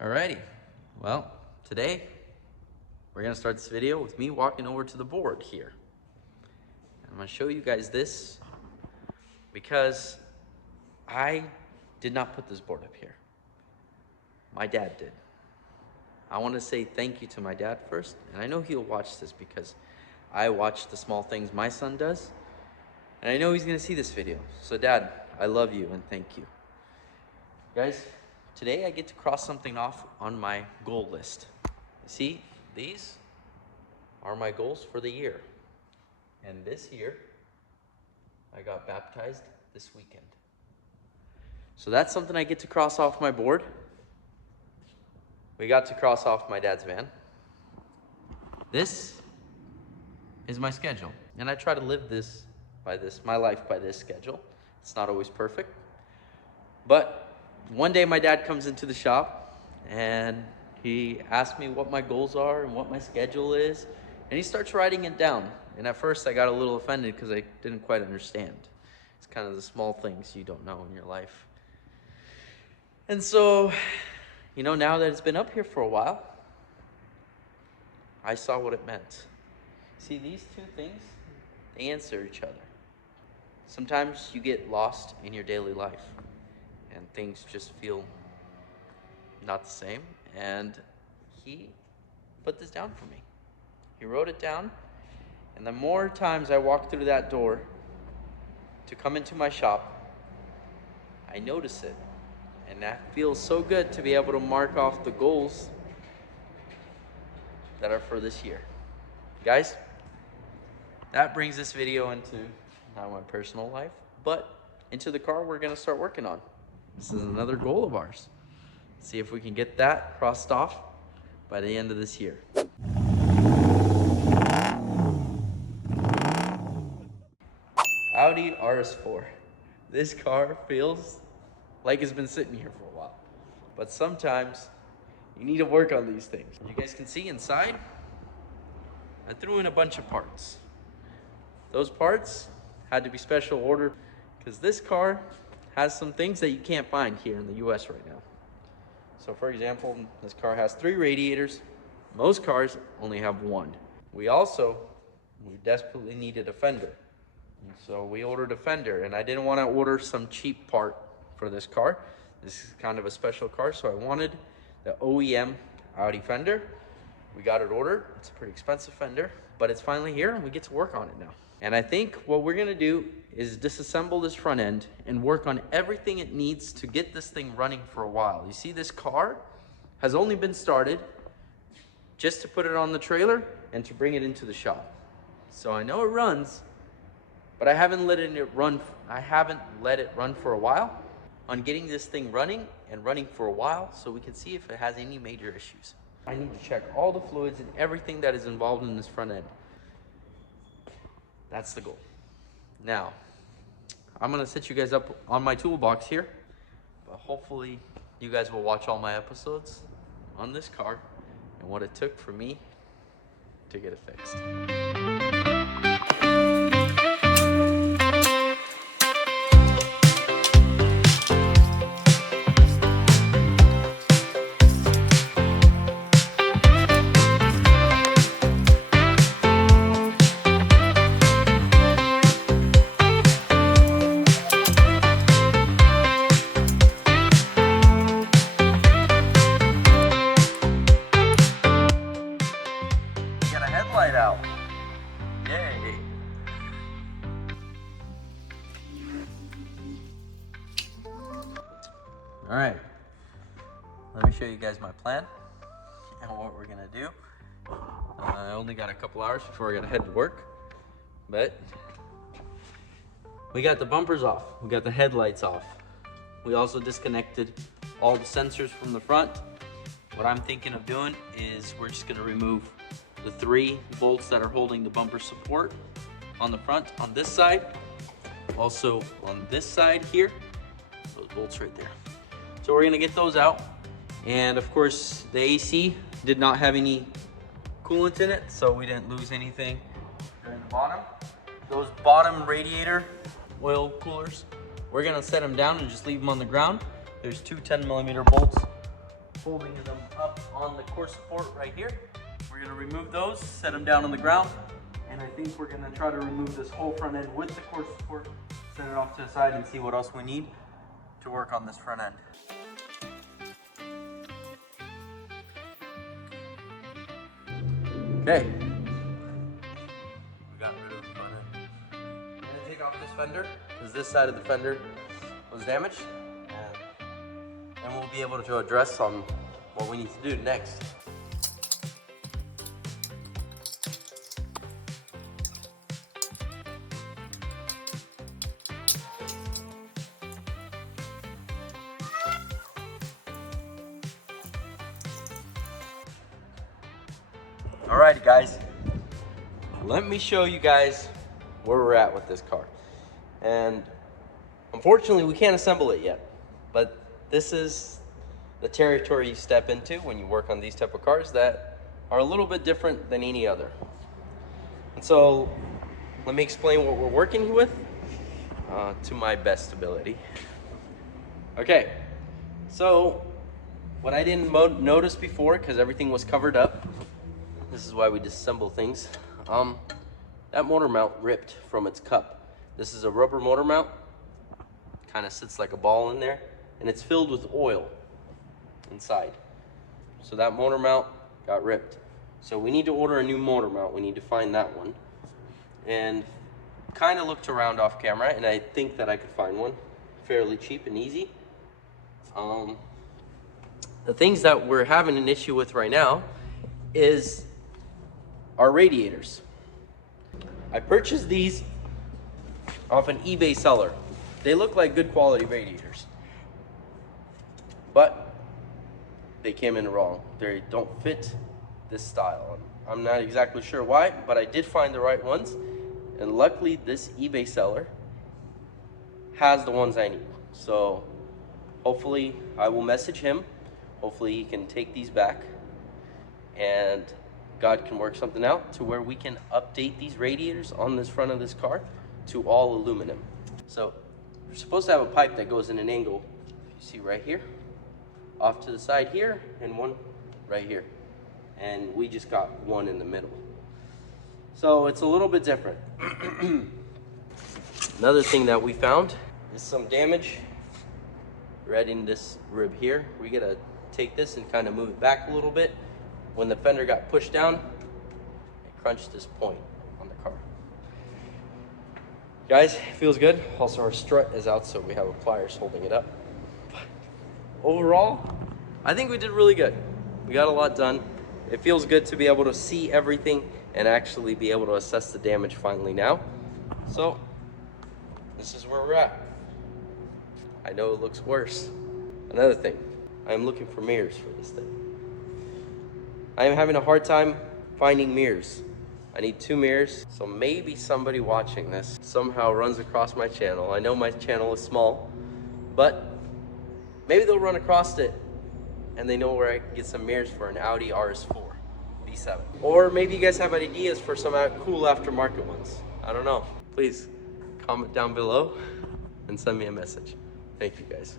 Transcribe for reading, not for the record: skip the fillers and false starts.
Alrighty, well, today we're gonna start this video with me walking over to the board here. I'm gonna show you guys this because I did not put this board up here. My dad did. I want to say thank you to my dad first, and I know he'll watch this because I watch the small things my son does, and I know he's gonna see this video. So Dad, I love you and thank you. Guys, today I get to cross something off on my goal list. You see, these are my goals for the year. And this year, I got baptized this weekend. So that's something I get to cross off my board. We got to cross off my dad's van. This is my schedule. And I try to live my life by this schedule. It's not always perfect. But one day my dad comes into the shop and he asks me what my goals are and what my schedule is. And he starts writing it down. And at first I got a little offended because I didn't quite understand. It's kind of the small things you don't know in your life. And so, you know, now that it's been up here for a while, I saw what it meant. See, these two things, they answer each other. Sometimes you get lost in your daily life and things just feel not the same. And he put this down for me. He wrote it down. And the more times I walk through that door to come into my shop, I notice it. And that feels so good to be able to mark off the goals that are for this year. Guys, that brings this video into not my personal life, but into the car we're gonna start working on. This is another goal of ours. See if we can get that crossed off by the end of this year. Audi RS4. This car feels like it's been sitting here for a while. But sometimes you need to work on these things. You guys can see inside, I threw in a bunch of parts. Those parts had to be special ordered because this car has some things that you can't find here in the US right now. So for example, this car has 3 radiators. Most cars only have 1. We desperately needed a fender. And so we ordered a fender, and I didn't want to order some cheap part for this car. This is kind of a special car, so I wanted the OEM Audi fender. We got it ordered. It's a pretty expensive fender, but it's finally here and we get to work on it now. And I think what we're gonna do is disassemble this front end and work on everything it needs to get this thing running for a while. You see, this car has only been started just to put it on the trailer and to bring it into the shop. So I know it runs, but I haven't let it run for a while on getting this thing running for a while so we can see if it has any major issues. I need to check all the fluids and everything that is involved in this front end. That's the goal. Now, I'm gonna set you guys up on my toolbox here, but hopefully you guys will watch all my episodes on this car and what it took for me to get it fixed. Out. Yay. All right, let me show you guys my plan and what we're gonna do. I only got a couple hours before I gotta head to work, but we got the bumpers off, we got the headlights off. We also disconnected all the sensors from the front. What I'm thinking of doing is we're just gonna remove the 3 bolts that are holding the bumper support on the front on this side. Also on this side here, those bolts right there. So we're gonna get those out. And of course the AC did not have any coolant in it, so we didn't lose anything during the bottom. Those bottom radiator oil coolers, we're gonna set them down and just leave them on the ground. There's 2 10mm bolts folding them up on the core support right here. We're gonna remove those, set them down on the ground, and I think we're gonna try to remove this whole front end with the core support, set it off to the side, and see what else we need to work on this front end. Okay. We got rid of the front end. I'm gonna take off this fender, because this side of the fender was damaged, and we'll be able to address on what we need to do next. Alrighty guys, let me show you guys where we're at with this car. And unfortunately we can't assemble it yet, but this is the territory you step into when you work on these type of cars that are a little bit different than any other. And so let me explain what we're working with to my best ability. Okay, so what I didn't notice before, because everything was covered up, this is why we disassemble things. That motor mount ripped from its cup. This is a rubber motor mount, kind of sits like a ball in there, and it's filled with oil inside. So that motor mount got ripped. So we need to order a new motor mount. We need to find that one. And kind of looked around off camera, and I think that I could find one fairly cheap and easy. The things that we're having an issue with right now is our radiators. I purchased these off an eBay seller. They look like good quality radiators, but they came in wrong. They don't fit this style. I'm not exactly sure why, but I did find the right ones, and luckily this eBay seller has the ones I need. So hopefully I will message him. Hopefully he can take these back, and God can work something out to where we can update these radiators on this front of this car to all aluminum. So you're supposed to have a pipe that goes in an angle, you see right here, off to the side here, and one right here. And we just got one in the middle. So it's a little bit different. Another thing that we found is some damage right in this rib here. We gotta take this and kind of move it back a little bit. When the fender got pushed down, it crunched this point on the car. Guys, it feels good. Also, our strut is out, so we have a pliers holding it up. But overall, I think we did really good. We got a lot done. It feels good to be able to see everything and actually be able to assess the damage finally now. So, this is where we're at. I know it looks worse. Another thing, I'm looking for mirrors for this thing. I am having a hard time finding mirrors. I need 2 mirrors, so maybe somebody watching this somehow runs across my channel. I know my channel is small, but maybe they'll run across it and they know where I can get some mirrors for an Audi RS4 B7. Or maybe you guys have ideas for some cool aftermarket ones. I don't know. Please comment down below and send me a message. Thank you guys.